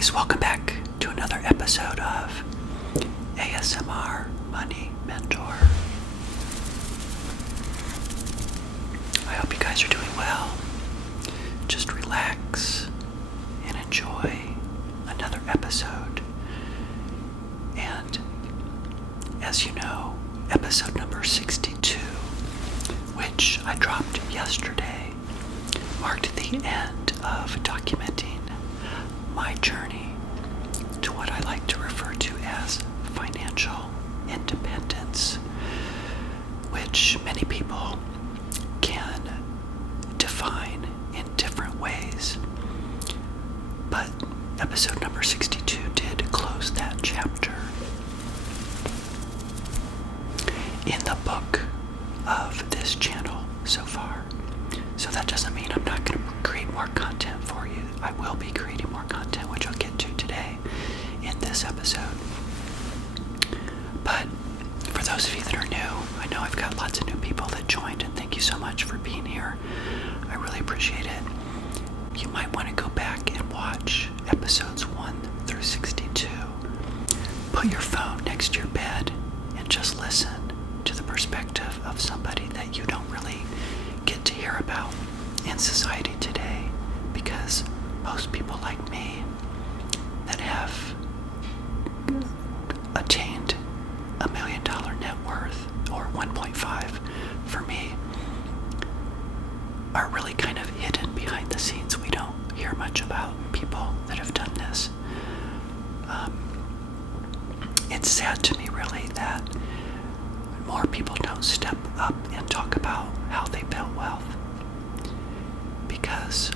guys, welcome back to another episode of ASMR Money Mentor. I hope you guys are doing well. Just relax and enjoy another episode. And as you know, episode number 62, which I dropped yesterday, marked the end of documenting my journey to what I like to refer to as financial independence, which many people can define in different ways. But episode number 62 did close that chapter. In the book of this channel so far. So that doesn't mean I'm not going to create more content for you. I will be creating more content, which I'll get to today in this episode. But for those of you that are new, I know I've got lots of new people that joined, and thank you so much for being here. I really appreciate it. You might want to go back and watch episodes 1 through 62. Put your phone next to your bed and just listen to the perspective of somebody that you don't really get to hear about in society today, because most people like me that have attained $1 million net worth, or 1.5 for me, are really kind of hidden behind the scenes. We don't hear much about people that have done this. It's sad to me really that more people don't step up and talk about how they built wealth. Because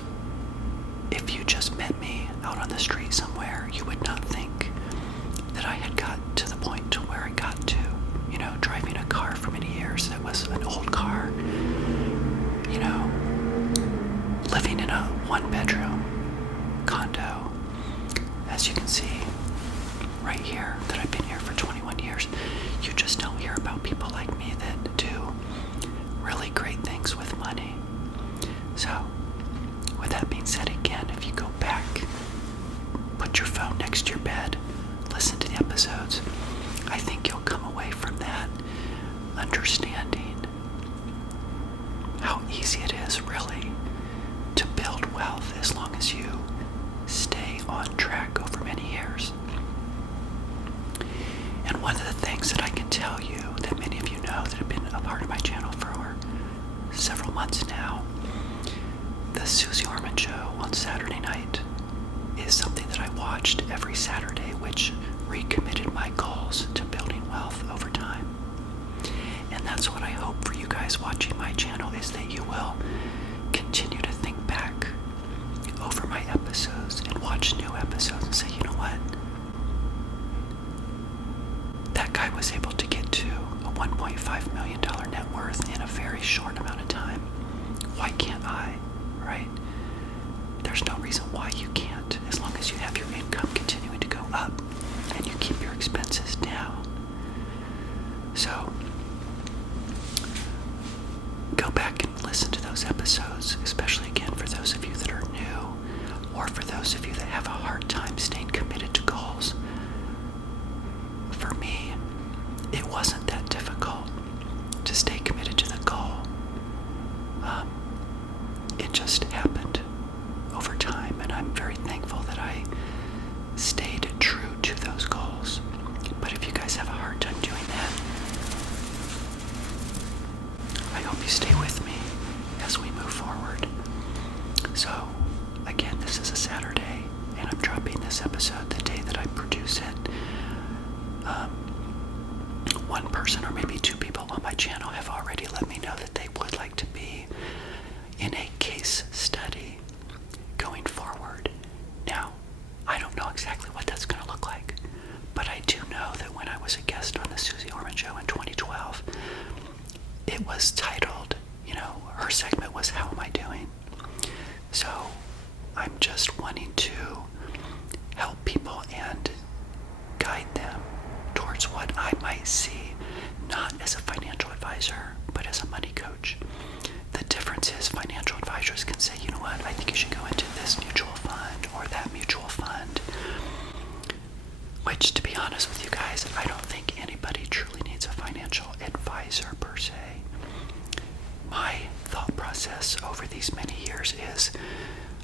if you just met me out on the street somewhere, you would not think that I had got to the point to where I got to. You know, driving a car for many years that was an old car. You know, living in a one-bedroom condo. As you can see right here, that I've been here for 21 years. You just don't hear about people like me that do really great things with money. So, with that being said, again, if you go back, put your phone next to your bed, listen to the episodes, I think you'll come away from that understanding how easy it is really to build wealth as long as you stay on track over many years. And one of the things that I can tell you that many of you know that have been a part of my channel for several months now, the Susie Orman Show on Saturday night is something that I watched every Saturday, which recommitted my goals to building wealth over time. And that's what I hope for you guys watching my channel, is that you will continue to think back over my episodes and watch new episodes and say, you know what? That guy was able to get to a $1.5 million net worth in a very short amount of time. Why can't I, right? There's no reason why you can't, as long as you have your income continuing to go up and you keep your expenses down. So, go back and listen to those episodes, especially again for those of you that are new, or for those of you that have a hard time staying committed to goals. For me, it wasn't that difficult to stay committed to the goal. It just happened over time, and I'm very thankful that I stayed true to those goals. But if you guys have a hard time doing that, I hope you stay with me as we move forward. So, again, this is a Saturday, and I'm dropping this episode the day that I produce it. One person or maybe two people on my channel have already let me know that they would like to be in a case study going forward. Now, I don't know exactly what that's going to look like, but I do know that when I was a guest on the Susie Orman Show in 2012, it was titled, her segment was How Am I Doing? So I'm just wanting to help people honest with you guys, I don't think anybody truly needs a financial advisor per se. My thought process over these many years is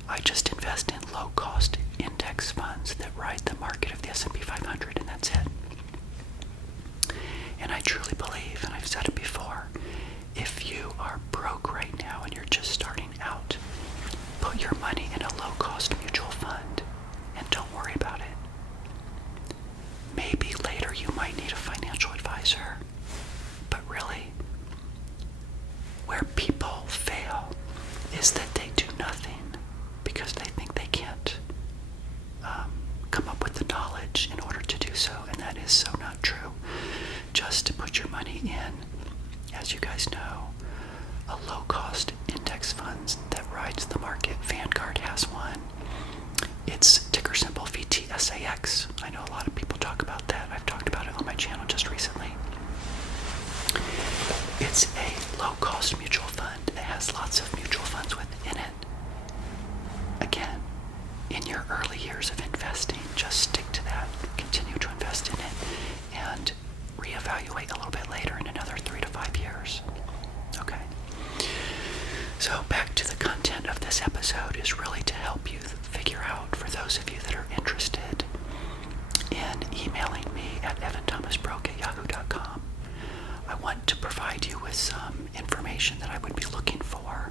I just invest in low-cost index funds that ride the market of the S&P 500, and that's it. And I truly believe, and I've said it before, if you are broke right now and you're just starting out, put your money in a low-cost mutual fund and don't worry about it. Maybe later you might need a financial advisor, but really, where people fail is that they do nothing because they think they can't come up with the knowledge in order to do so, and that is so not true. Just to put your money in, as you guys know, a low-cost index fund that rides the market. Vanguard has one. It's ticker symbol VTSAX. I know a lot of people talk about that. I've talked about it on my channel just recently. It's a low-cost mutual fund that has lots of mutual funds within it. Again, in your early years of investing, just stick to that. Continue to invest in it and reevaluate a little bit later in another 3 to 5 years. Okay. So back to the content of this episode is really to help you figure out, for those of you that are interested in emailing me at evanthomasbroke@yahoo.com, I want to provide you with some information that I would be looking for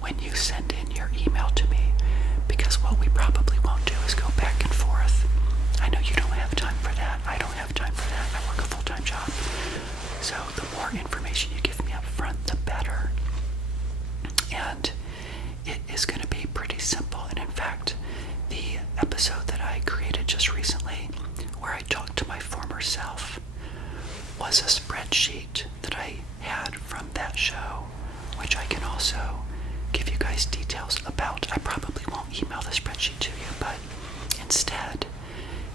when you send in your email to me, because what we probably won't do is go back and forth. I know you don't have time for that. I don't have time for that. I work a full-time job. So the more information you give me up front, the better. And it is going to be pretty simple. And in fact, the episode that I created just recently, where I talked to my former self, was a spreadsheet that I had from that show, which I can also give you guys details about. I probably won't email the spreadsheet to you, but instead,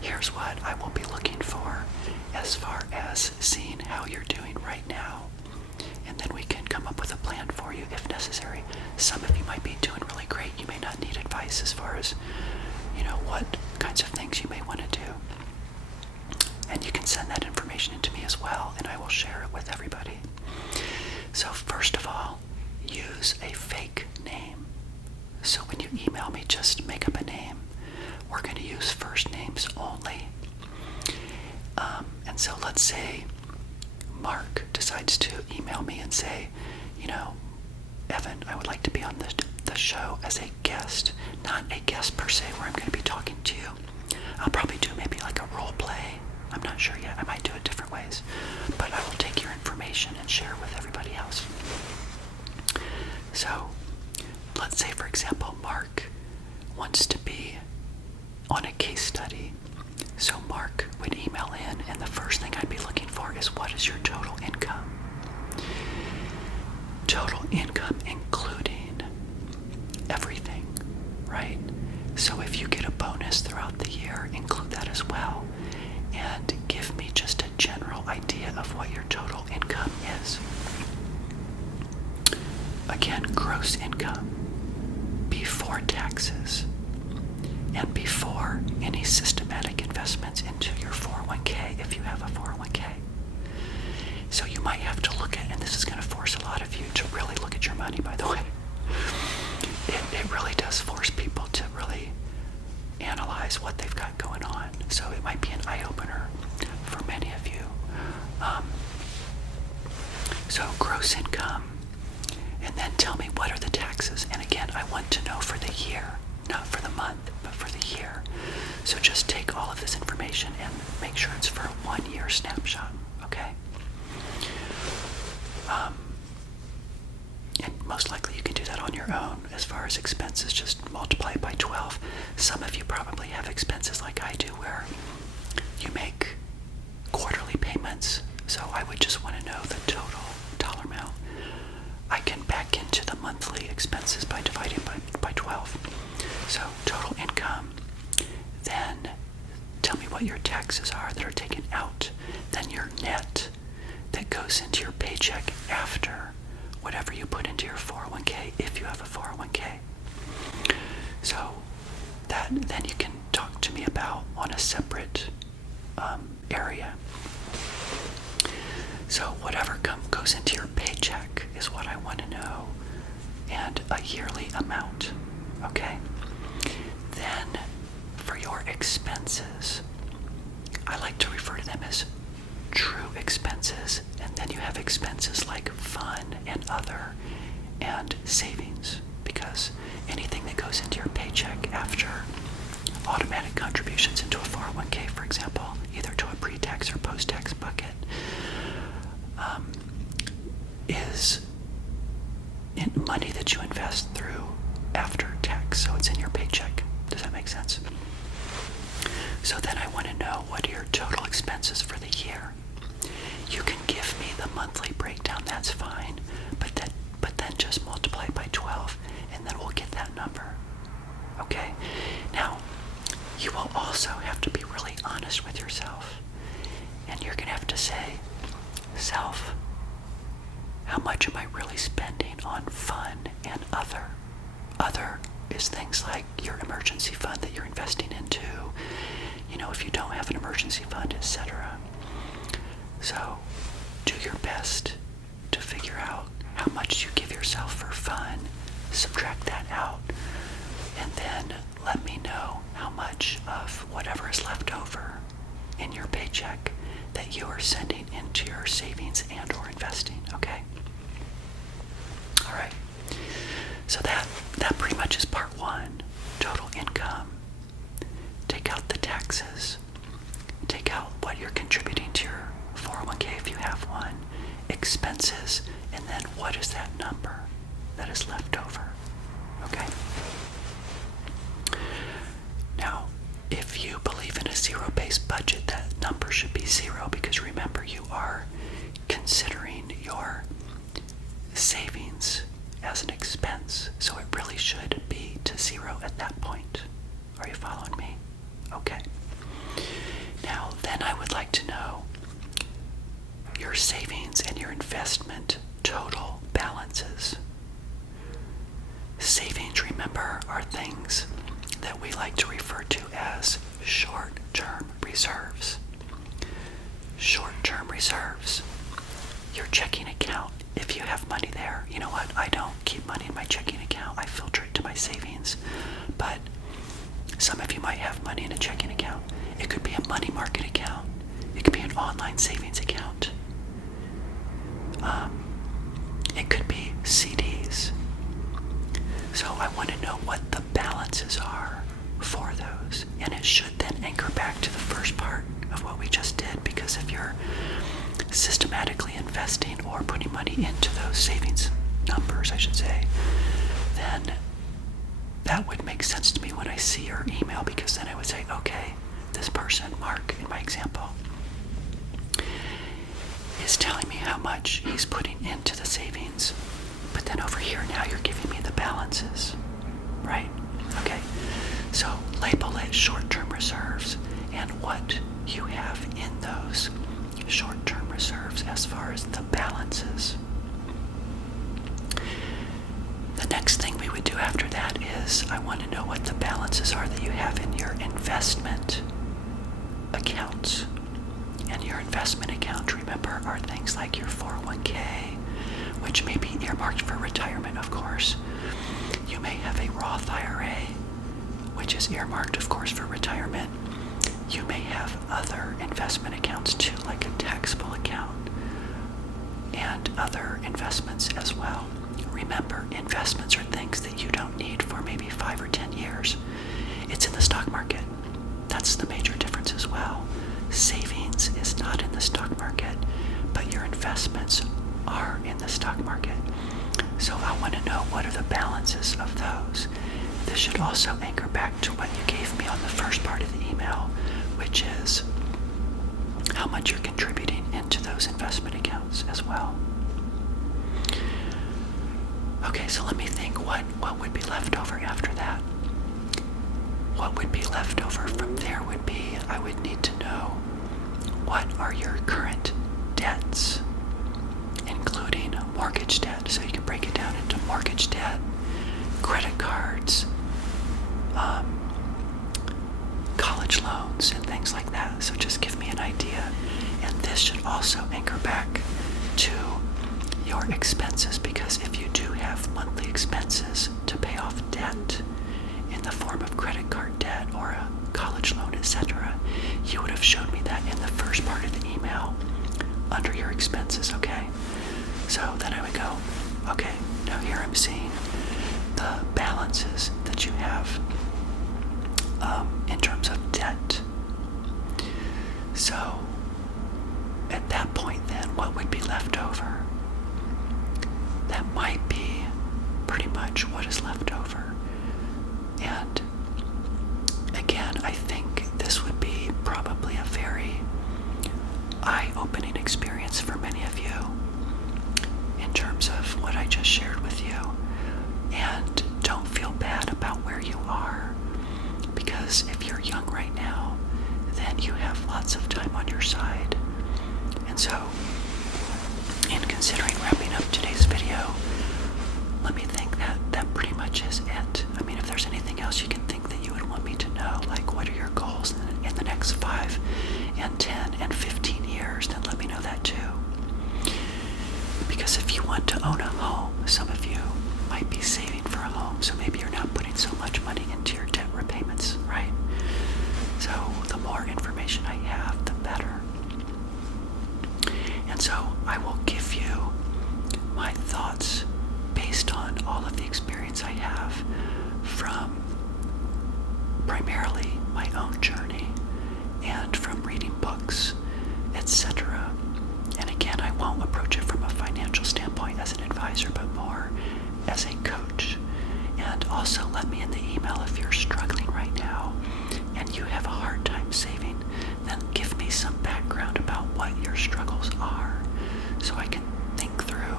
here's what I will be looking for as far as seeing how you're doing right now. And then we can come up with a plan for you if necessary. Some of you might be doing really great. You may not need advice as far as, what kinds of things you may want to do. And you can send that information in to me as well, and I will share it with everybody. So first of all, use a fake name. So when you email me, just make up a name. We're going to use first names only. And so let's say Mark decides to email me and say, Evan, I would like to be on the show as a guest. Not a guest per se where I'm going to be talking to you. I'll probably do maybe like a role play. I'm not sure yet. I might do it different ways. But I will take your information and share it with everybody else. So let's say, for example, Mark wants to be on a case study. So Mark would email in, and the first thing I'd be looking for is, what is your total income? Total income including everything, right? So if you get a bonus throughout the year, include that as well. And give me just a general idea of what your total income is. Again, gross income before taxes and before any systematic investments into your 401k if you have a 401k. So you might have to look at, and this is going to force a lot of you to really look at your money, by the way. It really does force people to really analyze what they've got going on. So it might be an eye-opener for many of you. So gross income, and then tell me what are the taxes. And again, I want to know for the year, not for the month, but for the year. So just take all of this information and make sure it's for a 1 year snapshot, okay? And most likely you can do that on your own. As far as expenses, just multiply it by 12. Some of you probably have expenses like I do where you make quarterly payments. So I would just want to know the total dollar amount. I can back into the monthly expenses by dividing by 12. So total income. Then tell me what your taxes are that are taken out. Then your net that goes into your paycheck after whatever you put into your 401k, if you have a 401k. So that then you can talk to me about on a separate area. So whatever goes into your paycheck is what I want to know, and a yearly amount, okay? Then for your expenses, I like to refer to them as true expenses, and then you have expenses like fun and other and savings, because anything that goes into your paycheck after automatic contributions into a 401k, for example, either to a pre-tax or post-tax bucket, is money that you invest through after tax, so it's in your paycheck. Does that make sense? So then I want to know, what are your total expenses for the year? You can give me the monthly breakdown, that's fine, but then just multiply it by 12, and then we'll get that number. Okay? Now, you will also have to be really honest with yourself, and you're going to have to say, self, how much am I really spending on fun and other? Other is things like your emergency fund that you're investing into, if you don't have an emergency fund, etc. So do your best to figure out how much you give yourself for fun, subtract that out, and then let me know how much of whatever is left over in your paycheck that you are sending into your savings and or investing, okay? All right. So that pretty much is part one, total income. Take out the taxes. Take out what you're contributing to your 401k if you have one, expenses, and then what is that number that is left over, okay? Now, if you believe in a zero-based budget, that number should be zero, because remember, you are considering your savings as an expense, so it really should be to zero at that point. Are you following me? Okay. Now, then I would like to know your savings and your investment total balances. Savings, remember, are things that we like to refer to as short-term reserves. Short-term reserves. Your checking account, if you have money there. You know what? I don't keep money in my checking account. I filter it to my savings. But some of you might have money in a checking account. It could be a money market account. It could be an online savings account. It could be CDs. So I want to know what the balances are for those. And it should then anchor back to the first part of what we just did, because if you're systematically investing or putting money into those savings numbers, I should say, then that would make sense to me when I see your email, because then I would say, okay, this person, Mark, in my example, is telling me how much he's putting into the savings, but then over here now you're giving me the balances, right? Okay, so label it short-term reserves and what you have in those short-term reserves as far as the balances. The next thing we would do after that is I want to know what the balances are that you have in your investment accounts. And your investment account, remember, are things like your 401k, which may be earmarked for retirement, of course. You may have a Roth IRA, which is earmarked, of course, for retirement. You may have other investment accounts too, like a taxable account and other investments as well. Remember, investments are things that you don't need for maybe 5 or 10 years. It's in the stock market. That's the major difference as well. Savings is not in the stock market, but your investments are in the stock market. So I want to know, what are the balances of those? This should also anchor back to what you gave me on the first part of the email, which is how much you're contributing into those investment accounts as well. Okay, so let me think, what would be left over after that? What would be left over from there would be, I would need to know, what are your current debts, including mortgage debt. So you can break it down into mortgage debt, credit cards, college college loans and things like that. So just give me an idea. And this should also anchor back to your expenses, because if you do have monthly expenses to pay off debt in the form of credit card debt or a college loan, etc., you would have showed me that in the first part of the email under your expenses, okay? So then I would go, okay, now here I'm seeing the balances that you have in terms of debt. So at that point then, what would be left over? That might be pretty much what is left over. And again, I think this would be probably a very eye-opening experience for many of you in terms of what I just shared with you. And don't feel bad about where you are, because if you're young right now, then you have lots of time on your side. And so, in considering wrapping up today's video, let me think that that pretty much is it. I mean, if there's anything else you can think that you would want me to know, like what are your goals in the next 5 and 10 and 15 years, then let me know that too. Because if you want to own a home, some of you might be saving for a home, so maybe you're not putting so much money into your debt repayments, right? So the more information I have, the better. And so I will give you my thoughts based on all of the experience I have from primarily my own journey and from reading books, etc. And again, I won't approach it from a financial standpoint as an advisor, but more as a coach. And also let me in the email if you're struggling right now and you have a hard time saving, then give me some background about what your struggles are so I can think through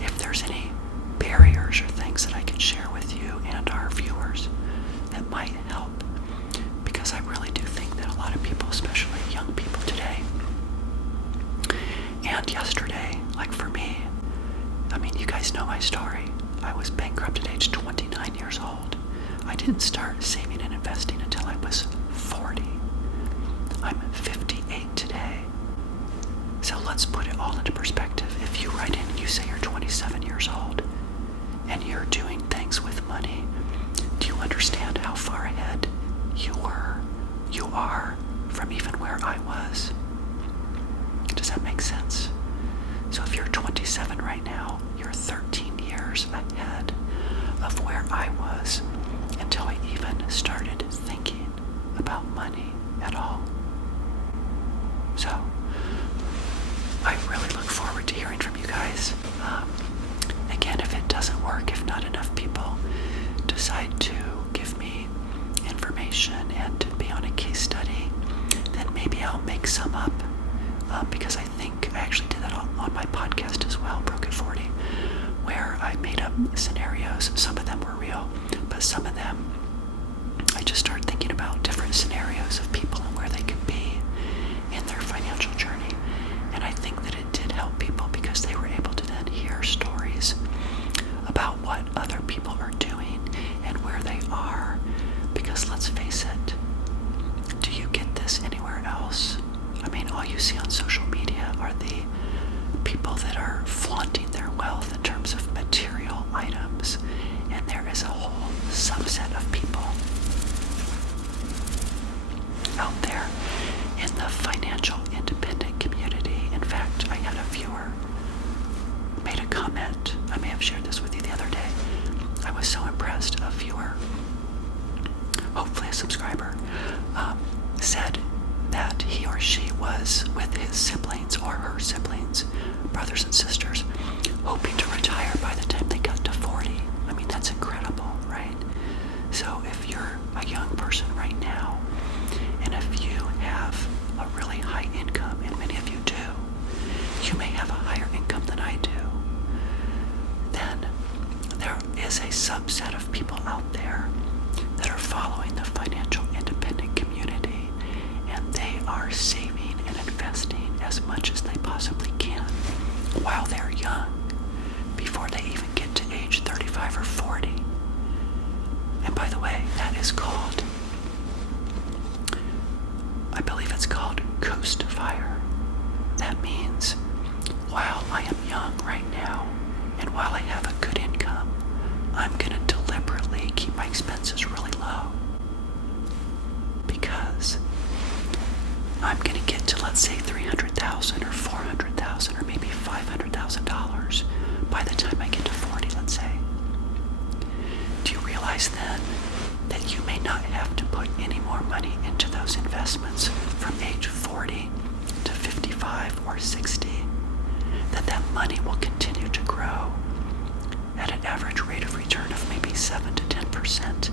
if there's any barriers or things that I can share with you and our viewers that might help. Because I really do think that a lot of people, especially young people today, and yesterday, like for me, I mean, you guys know my story. I was bankrupt at age 29 years old. I didn't start saving and investing until I was 40. I'm 58 today. So let's put it all into perspective. If you write in and you say you're 27 years old and you're doing things with money, do you understand how far ahead you are from even where I was? Does that make sense? So if you're 27 right now, you're 13 years ahead of where I was until I even started thinking about money at all. So I really look forward to hearing from you guys. Again, if it doesn't work, if not enough people decide to give me information and to be on a case study, then maybe I'll make some up. Because I think I actually did that on my podcast as well, Broke at 40, where I made up scenarios. Some of them were real, but some of them I just started thinking about different scenarios of people and where they could be in their financial journey. And I think that it did help people because they were able to then hear stories about what other people are doing and where they are. Because let's face it, do you get this anywhere else? I mean, all you see on social media are the people that are flaunting their wealth in terms of material items, and there is a whole subset of people out there in the financial independent community. In fact, I had a viewer made a comment. I may have shared this with you the other day. I was so impressed. A viewer, hopefully a subscriber, said that he or she was with his siblings or her siblings, brothers and sisters, hoping to retire by the time they got to 40. I mean, that's incredible, right? So if you're a young person right now, and if you have a really high income, and many of you do, you may have a higher income than I do, then there is a subset of people out there that are following the financial independent community, and they are saving and investing as much as they possibly can while they're young, before they even get to age 35 or 40. And by the way, that is called coast fire. That means while I am young right now, and while I have a good income, I'm going to deliberately keep my expenses really low. Because I'm going to get to, let's say, $300,000 or $400,000 or maybe $500,000 by the time I get to 40, let's say. Do you realize then that you may not have to put any more money into those investments from age 40 to 55 or 60? That money will continue to grow at an average rate of return of maybe 7 to 10%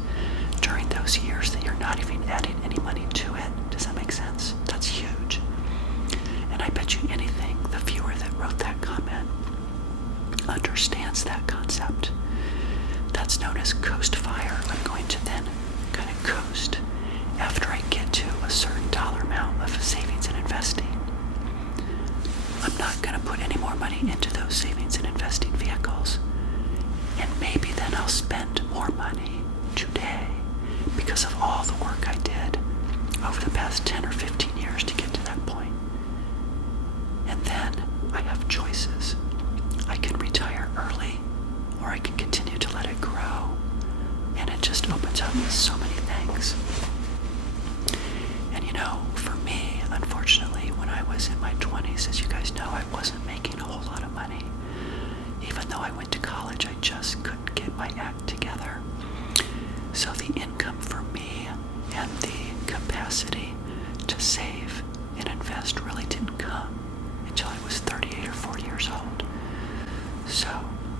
during those years that you're not even adding any money to it. Does that make sense? That's huge. And I bet you anything the viewer that wrote that comment understands that concept. That's known as coast fire. I'm going to then kind of coast after I get to a certain dollar amount of savings and investing. I'm not going to put any more money into those savings and investing vehicles. And maybe then I'll spend more money today because of all the work I did over the past 10 or 15 years to get to that point. And then I have choices. I can retire early, or I can continue to let it grow. And it just opens up so many things. And for me, unfortunately, when I was in my 20s, as you guys know, I wasn't making a whole lot of money. Even though I went to college, I just couldn't get my act together. So the income for me and the capacity to save and invest really didn't come until I was 38 or 40 years old. So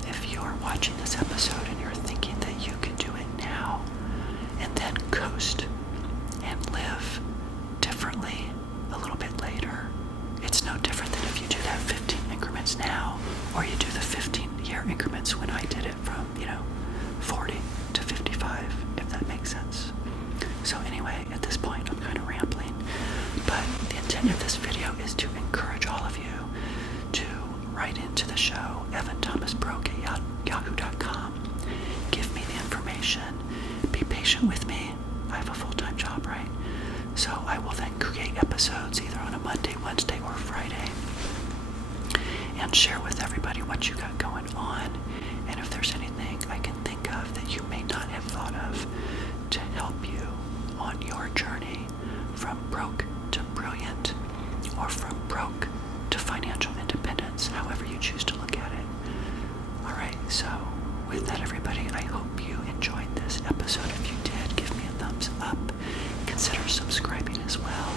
if you're watching this episode and you're thinking that you can do it now and then coast and live differently a little bit later, it's no different than if you do that 15 increments now, or you do the 15-year increments when I did it from, 40 to 55, if that makes sense. So anyway, at this point, I'm kind of rambling, but the intent of this video is to encourage all of you to write into the show, evanthomasbroke@yahoo.com. Give me the information. Be patient with me. I have a full-time job, right? So I will then create episodes either on a Monday, Wednesday, or Friday and share with everybody what you got going on. And if there's anything I can think of that you may not have thought of to help you on your journey from broke to brilliant, or from broke to financial independence, however you choose to look at it. All right, so with that, everybody, I hope you enjoyed this episode. If you did, give me a thumbs up. Consider subscribing as well.